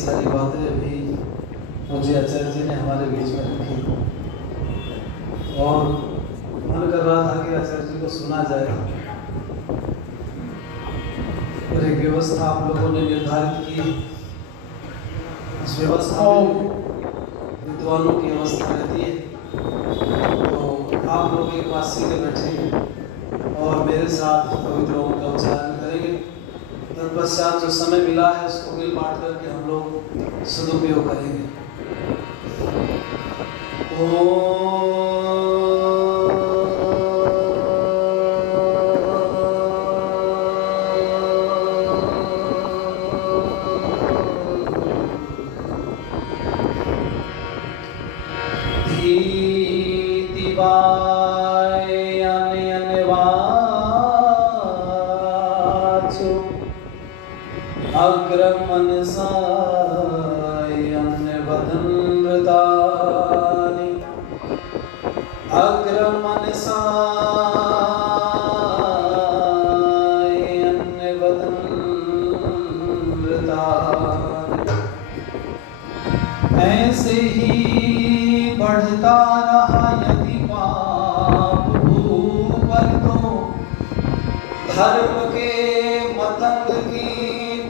सारी बातें अभी मुझे आचार्य जी ने हमारे बीच में रखी और मन कर रहा था कि आचार्य जी को सुना जाए और एक व्यवस्था आप लोगों ने निर्धारित की। उस व्यवस्था में विद्वानों की अवस्था रहती है, तो आप लोग एक पास सीधे बैठेंगे और मेरे साथ पवित्र ओम का उच्चारण करेंगे। तत्पश्चात जो समय मिला है उसको मिल बांट करके हम लोग सदुपयोग करेंगे। ऐसे ही बढ़ता रहा यदि पाप ऊपर तो धर्म के मतंग की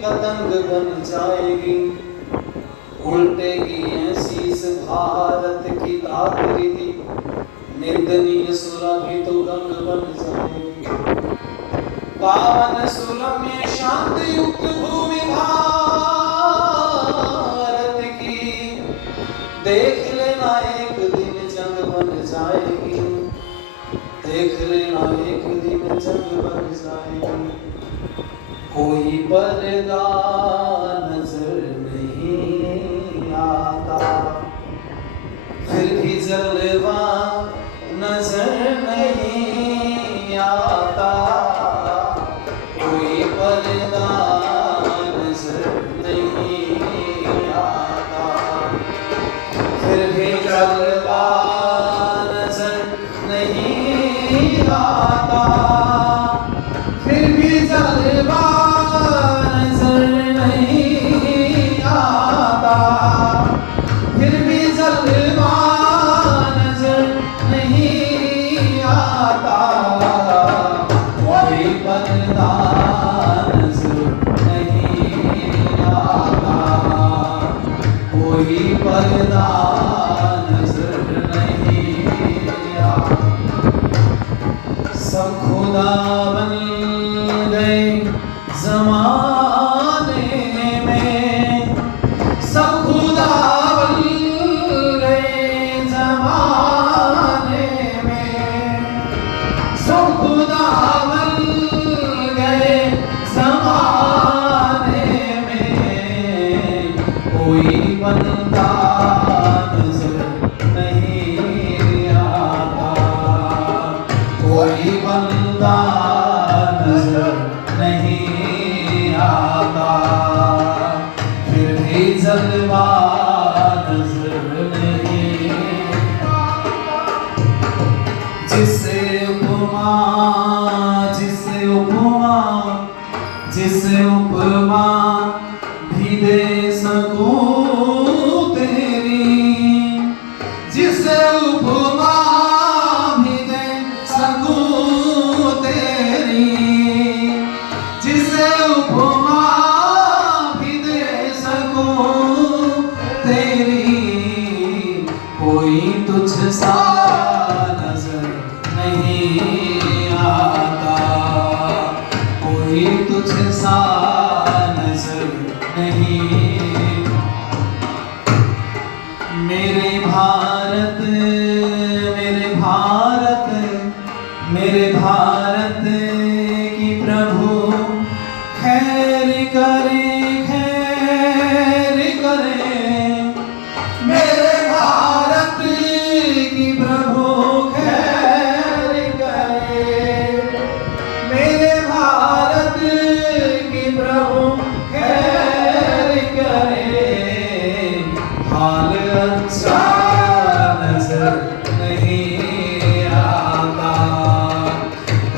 पतंग बन जाएगी। उल्टेगी ऐसी इस भारत की आकृति, निंदनीय सुरा भी तो गंग बन जाएगी। पावन सुरम्य शांति युक्त भूमि भारत की, देख लेना एक दिन जंग बन जाएगी। देख लेना एक दिन जंग बन जाएगी। कोई पर्दा नजर नहीं आता, फिर भी जलवा नजर नहीं आता। कोई पर्दा नजर नहीं आता, फिर भी जलवा नजर नहीं आता। फिर भी जलवा नजर नहीं आता। फिर भी जलवा नजर नहीं आता। कोई पर्दा नजर नहीं आता। कोई पर्दा नजर नहीं आता। सब खुदा बन गए ज़माने में, सब खुदा बन गए ज़माने में, सब खुदा बन गए ज़माने में। कोई बंदा नजर नहीं आता। कोई बंदा नजर नहीं आता। फिर भी जलवा नजर नहीं आता। जिसे उपमा जिसे उपमा जिसे उपमा भी दे सकूं तेरी, जिसे उपमा भी दे सकूं तेरी, जिसे उपमा भी दे सकूं तेरी। कोई तुझ सा नजर नहीं आता। कोई तुझ सा नजर नहीं। मेरे भारत मेरे भारत मेरे भारत की प्रभु खैर करे, खैर करे। मेरे भारत की प्रभु खैर करे। मेरे भारत की प्रभु खैर करे। हाल अच्छा नजर नहीं आता।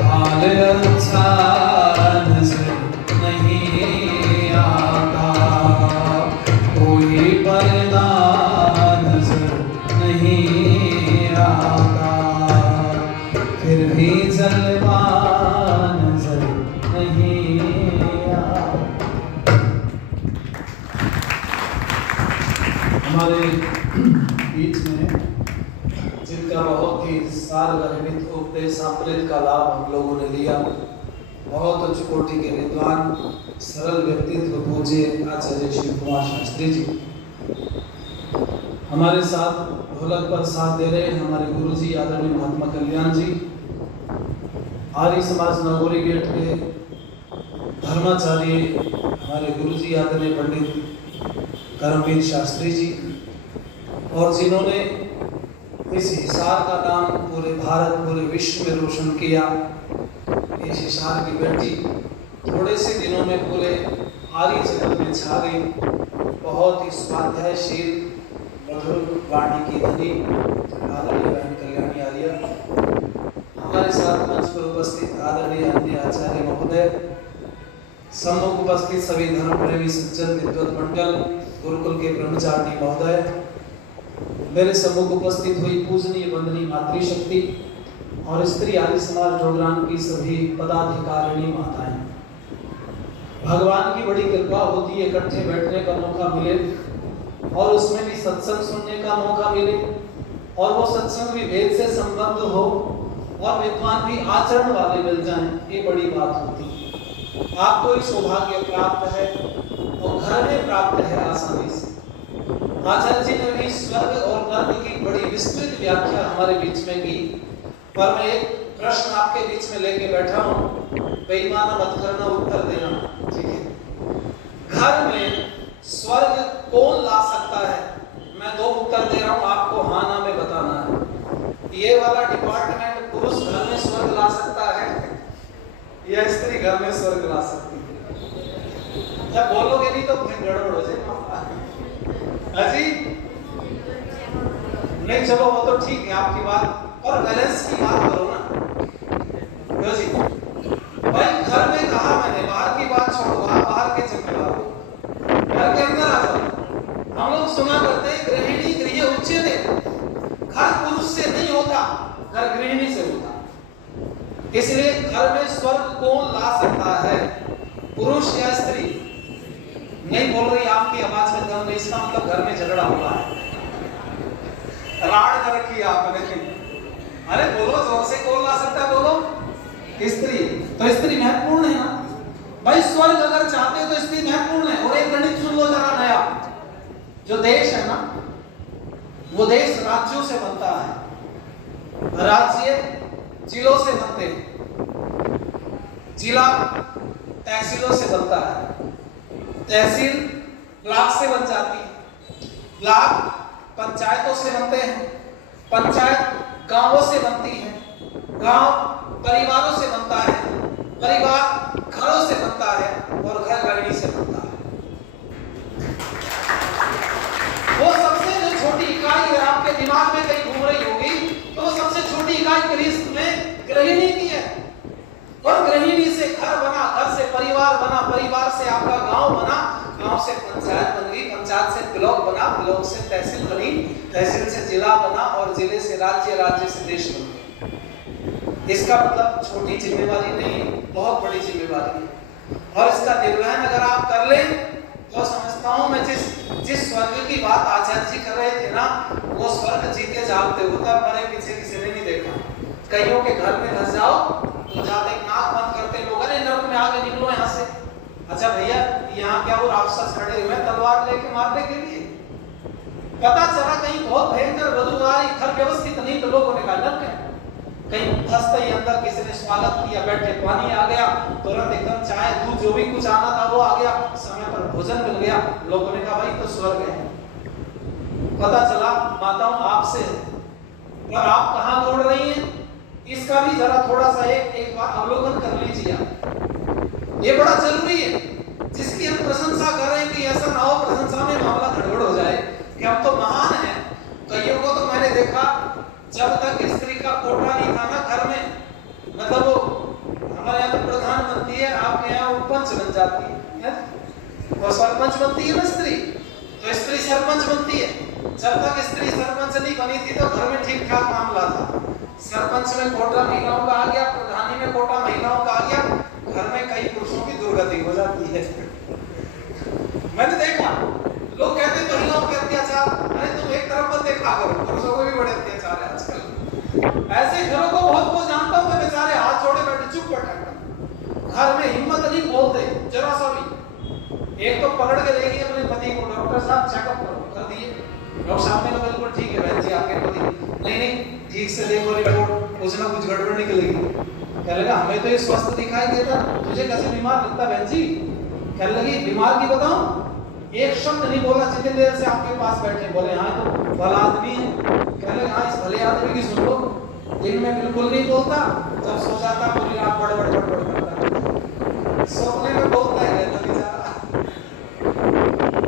हाल अच्छा नजर नहीं आता। हमारे बीच में जिनका बहुत ही सार्वजनिक उपदेशामृत का लाभ हम लोगों ने लिया, बहुत उच्च कोटि के विद्वान सरल व्यक्तित्व पूज्य आचार्य शिव कुमार शास्त्री जी हमारे साथ ढोलक पर साथ दे रहे हैं। हमारे गुरु जी आदरणीय महात्मा कल्याण जी, आर्य समाज नगोरी गेट के धर्माचार्य हमारे गुरु जी आदरणीय पंडित कर्मवीर शास्त्री जी, और जिन्होंने इस हिसार का नाम पूरे भारत पूरे विश्व में रोशन किया। इस हिसार की बेटी थोड़े से दिनों में पूरे आर्य जगत में छा गई। बहुत ही स्वाध्यायशील मधुर वाणी की धनी आदरणीय बहन कल्याणी आर्य, हमारे साथ मंच पर उपस्थित आदरणीय अन्य आचार्य महोदय, सम्मुख उपस्थित सभी धर्म प्रेमी सज्जन विद्वत मंडल, गुरुकुल के ब्रह्मचारिणी महोदय, मेरे सम्मुख उपस्थित हुई पूजनीय वंदनीय मातृशक्ति और स्त्री आर्य समाज डोगरान की सभी पदाधिकारिणी माताएं, भगवान की बड़ी कृपा होती है इकट्ठे बैठने का मौका मिले और उसमें भी सत्संग सुनने का मौका मिले, और वो सत्संग भी वेद से संबद्ध हो और विद्वान भी आचरण वाले मिल जाएं, ये बड़ी बात होती है। आपको ये सौभाग्य प्राप्त है और घर में प्राप्त है आसानी से। आचार्य जी ने भी स्वर्ग और नर्क की बड़ी विस्तृत व्याख्या हमारे बीच में की, पर मैं एक प्रश्न आपके बीच में लेके बैठा हूँ, बेईमाना मत करना, उत्तर देना, ठीक है। घर में स्वर्ग कौन ला सकता है? मैं दो उत्तर दे रहा हूँ, आपको हाँ ना में बताना है। ये वाला डिपार्टमेंट पुरुष घर में स्वर्ग ला सकता है या स्त्री घर में स्वर्ग ला सकती है? जब बोलोगे नहीं तो फिर गड़बड़ हो जाएगा। अजी नहीं, चलो वो तो ठीक है आपकी बात, और बैलेंस की बात करो ना जी। भाई घर में कहा मैंने, बाहर की बात छोड़ो, बाहर के जिम्मेदार हो, घर के अंदर आ जाओ। हम लोग सुना करते हैं गृहिणी गृह उच्चते, घर पुरुष से नहीं होता, घर गृहिणी से होता। इसलिए घर में स्वर्ग कौन ला सकता है, पुरुष या स्त्री? नहीं बोल रही आपकी आवाज में दम नहीं, इसका मतलब घर में झगड़ा हुआ है, राड कर रखी आपने। अरे बोलो जोर से, कौन ला सकता है? बोलो स्त्री। तो स्त्री महत्वपूर्ण है ना भाई, स्वर्ग अगर चाहते हो तो स्त्री महत्वपूर्ण है। और एक गणित सुन लो जरा नया, जो देश है ना वो देश राज्यों से बनता है, राज्य जिलों से बनते हैं, जिला तहसीलों से बनता है, तहसील ब्लॉक से बन जाती है, ब्लॉक पंचायतों से बनते हैं, पंचायत गांवों से बनती है, गांव परिवारों से बनता है, परिवार घरों से बनता है, और घर गृहिणी से बनता है। वो सबसे जो छोटी इकाई है आपके दिमाग में कहीं घूम रही होगी, तो वो सबसे छोटी इकाई क्रिस्त में गृहिणी की है। और गृहिणी से घर बना, घर से परिवार बना, परिवार से आपका गांव बना, गांव से पंचायत बन गई, पंचायत से ब्लॉक बना, ब्लॉक से तहसील बनी, तहसील से जिला बना, और जिले से राज्य, राज्य से देश बन गया। इसका मतलब छोटी जिम्मेवारी नहीं है, बहुत बड़ी जिम्मेवारी है। और इसका निर्वहन अगर आप कर लें तो समझता हूं मैं जिस स्वर्ग की बात आचार्य जी कर रहे थे ना, वो स्वर्ग जीते जागते होता, मरे पीछे किसी ने नहीं देखा। कईयों के घर में घुस जाओ तो जाते नाक बंद करते लोग, अरे नरक में आगे निकलो यहाँ से। अच्छा भैया, यहाँ क्या वो राक्षस खड़े हुए तलवार लेके मारने के लिए? पता चला कहीं बहुत भयंकर बदबूदार, घर व्यवस्थित नहीं तो लोगों ने कहा नरक है। कहीं फंसते ही अंदर किसी ने स्वागत किया, बैठे, पानी आ गया, तुरंत एकदम चाय दूध जो भी कुछ आना था वो आ गया, समय पर भोजन मिल गया, लोगों ने कहा भाई तो स्वर्ग है। पता चला माताओं आपसे है, पर आप कहाँ दौड़ रही हैं, इसका भी जरा थोड़ा सा एक बार अवलोकन कर लीजिए। ये बड़ा जरूरी है, जिसकी हम प्रशंसा कर रहे हैं कि ऐसा ना हो प्रशंसा में मामला गड़बड़ हो जाए कि हम तो महान हैं। कईयों को तो मैंने देखा जब तक स्त्री का कोटा नहीं था ना घर में, मतलब वो हमारे यहाँ तो प्रधानमंत्री है, आपके यहाँ उपपंच बन जाती है, और सरपंच बनती है ना स्त्री, तो स्त्री सरपंच बनती है। जब तक स्त्री सरपंच नहीं बनी थी तो घर में ठीक ठाक मामला था। सरपंच में कोटा महिलाओं का आ गया, प्रधानी में कोटा महिलाओं का आ गया, घर में कई पुरुषों की दुर्गति हो जाती है। मैंने देखा लोग कहते महिलाओं के अत्याचार, ऐसे घरों को बहुत को जानता हूं मैं, बेचारे हाथ जोड़े बैठे चुप बैठा, घर में हिम्मत नहीं बोलते जरा सा भी। एक तो पकड़ के लेगी अपने पति को, डॉक्टर साहब चेकअप कर दिए, डॉक्टर साहब ने कहा बिल्कुल ठीक है बहन जी आपके पति, नहीं ठीक से देखो रिपोर्ट, कुछ ना कुछ गड़बड़ निकलेगी। कहने लगा हमें तो ये स्वस्थ दिखाई देता, तुझे कैसे बीमार दिखता बहन जी। कहने लगी बीमार की बताऊं, एक शब्द नहीं बोला जितनी देर से आपके पास बैठे। बोले हाँ तो भला आदमी है। कहने लगे हाँ इस भले आदमी की सुन लो, दिन में बिल्कुल नहीं बोलता, जब सो जाता पूरी रात बड़बड़ करता, सोने में बोलता ही रहता बेचारा।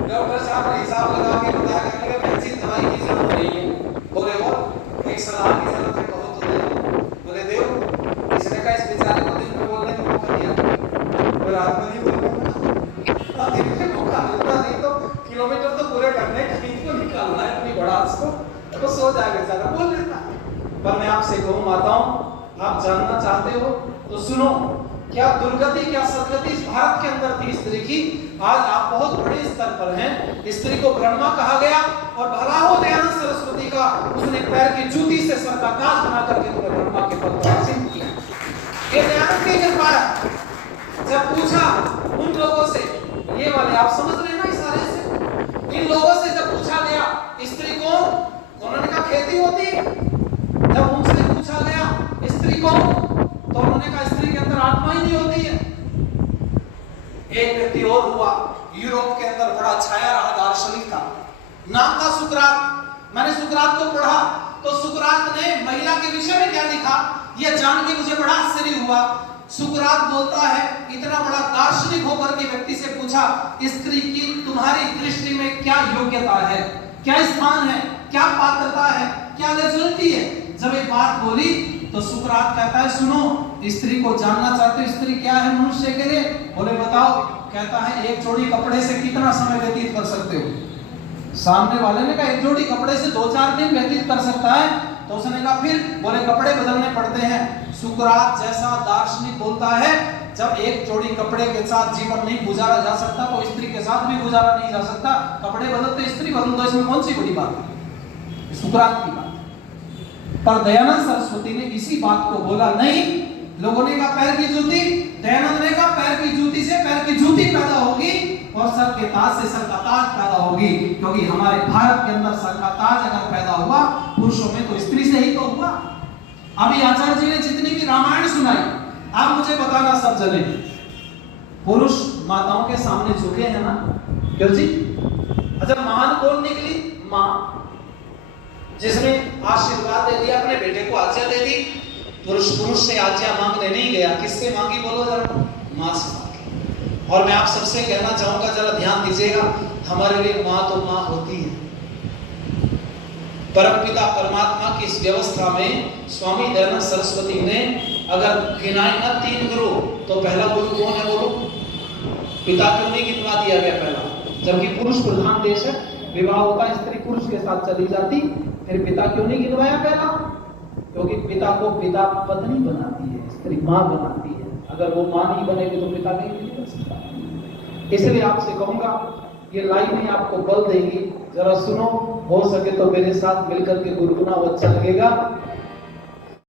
डॉक्टर साहब ने हिसाब लगा के बताया, कहने लगे बहन जी दवाई की जरूरत नहीं है। बोले और एक सलाह की जरूरत है, कहो तो दे। बोले देव, इसने कहा इस बेचारे को दिन में बोलने का मौका दिया, बोले रात में नहीं बोलना, दिन में मौका मिलता नहीं तो किलोमीटर तो पूरे करने, कहीं तो निकालना है अपनी बड़ास को, तो सो जाए बेचारा, बोल लेता। पर मैं आपसे कहूं माताओं, आप जानना चाहते हो तो सुनो, क्या दुर्गति क्या सदगति इस भारत के अंदर थी स्त्री की। आज आप बहुत बड़े स्तर पर हैं, स्त्री को ब्रह्मा कहा गया, और भला हो दयानंद सरस्वती का, उसने पैर की जूती से सर का ताज बना करके तुम्हें ब्रह्मा के पद पर आसीन किया। ये दयानंद की कृपा है। जब पूछा उन लोगों से, ये वाले आप समझ रहे ना इशारे से, इन लोगों से जब पूछा गया स्त्री कौन, उन्होंने कहा खेती होती है। जब उनसे पूछा गया स्त्री कौन, तो उन्होंने कहा स्त्री के अंदर आत्मा ही नहीं होती है। एक व्यक्ति और हुआ, यूरोप के अंदर बड़ा छाया रहा दार्शनिक था, नाम था सुकरात। मैंने सुकरात को पढ़ा तो सुकरात ने महिला के विषय में क्या लिखा, यह जान के मुझे बड़ा आश्चर्य हुआ। सुकरात बोलता है, इतना बड़ा दार्शनिक होकर के व्यक्ति से पूछा, स्त्री की तुम्हारी दृष्टि में क्या योग्यता है, क्या स्थान है, क्या पात्रता है, क्या रिजल्टी है। जब एक बात बोली तो सुकरात कहता है सुनो, स्त्री को जानना चाहते हो स्त्री क्या है मनुष्य के लिए। बोले बताओ। कहता है एक जोड़ी कपड़े से कितना समय व्यतीत कर सकते हो। सामने वाले ने कहा एक जोड़ी कपड़े से 2-4 दिन व्यतीत कर सकता है। तो उसने कहा फिर, बोले कपड़े बदलने पड़ते हैं। सुकरात जैसा दार्शनिक बोलता है जब एक जोड़ी कपड़े के साथ जीवन नहीं गुजारा जा सकता तो स्त्री के साथ भी गुजारा नहीं जा सकता। कपड़े बदलते स्त्री बदल दो, इसमें कौन सी बड़ी बात है, सुकरात की बात। पर दयानंद सरस्वती ने इसी बात को बोला नहीं। लोगों ने कहा पैर की जूती, दयानंद ने कहा पैर की जूती से पैर की जूती पैदा होगी और सर के ताज से सर का ताज पैदा होगी, क्योंकि हमारे भारत के अंदर सर का ताज अगर पैदा हुआ पुरुषों में तो स्त्री से ही तो हुआ। अभी आचार्य जी ने जितनी भी रामायण सुनाई, आप मुझे बताना सब जने पुरुष माताओं के सामने झुके हैं ना, क्यों जी? अच्छा महान कौन निकली? माँ, जिसने आशीर्वाद दे दिया, अपने बेटे को आज्ञा दे दी। पुरुष से आज्ञा मांगने नहीं गया, किससे मांगी बोलो जरा? माँ से मांगी। और मैं आप सबसे कहना चाहूंगा, जरा ध्यान दीजिएगा, हमारे लिए माँ तो माँ होती है। परमपिता परमात्मा की इस व्यवस्था में स्वामी दयानंद सरस्वती ने अगर गिनाए ना 3 गुरु, तो पहला गुरु कौन है बोलो? पिता क्यों नहीं गिनवा दिया गया पहला? जबकि पुरुष प्रधान देश है, विवाह होता स्त्री पुरुष के साथ चली जाती, फिर पिता क्यों नहीं गिनवाया पहला? क्योंकि पिता को पिता पत्नी बनाती है, स्त्री माँ बनाती है। अगर वो माँ नहीं बनेगी तो पिता नहीं बन सकता। इसलिए आपसे कहूंगा, ये लाइनें आपको बल देंगी, जरा सुनो, हो सके तो मेरे साथ मिलकर के गुनगुनाओ, अच्छा लगेगा।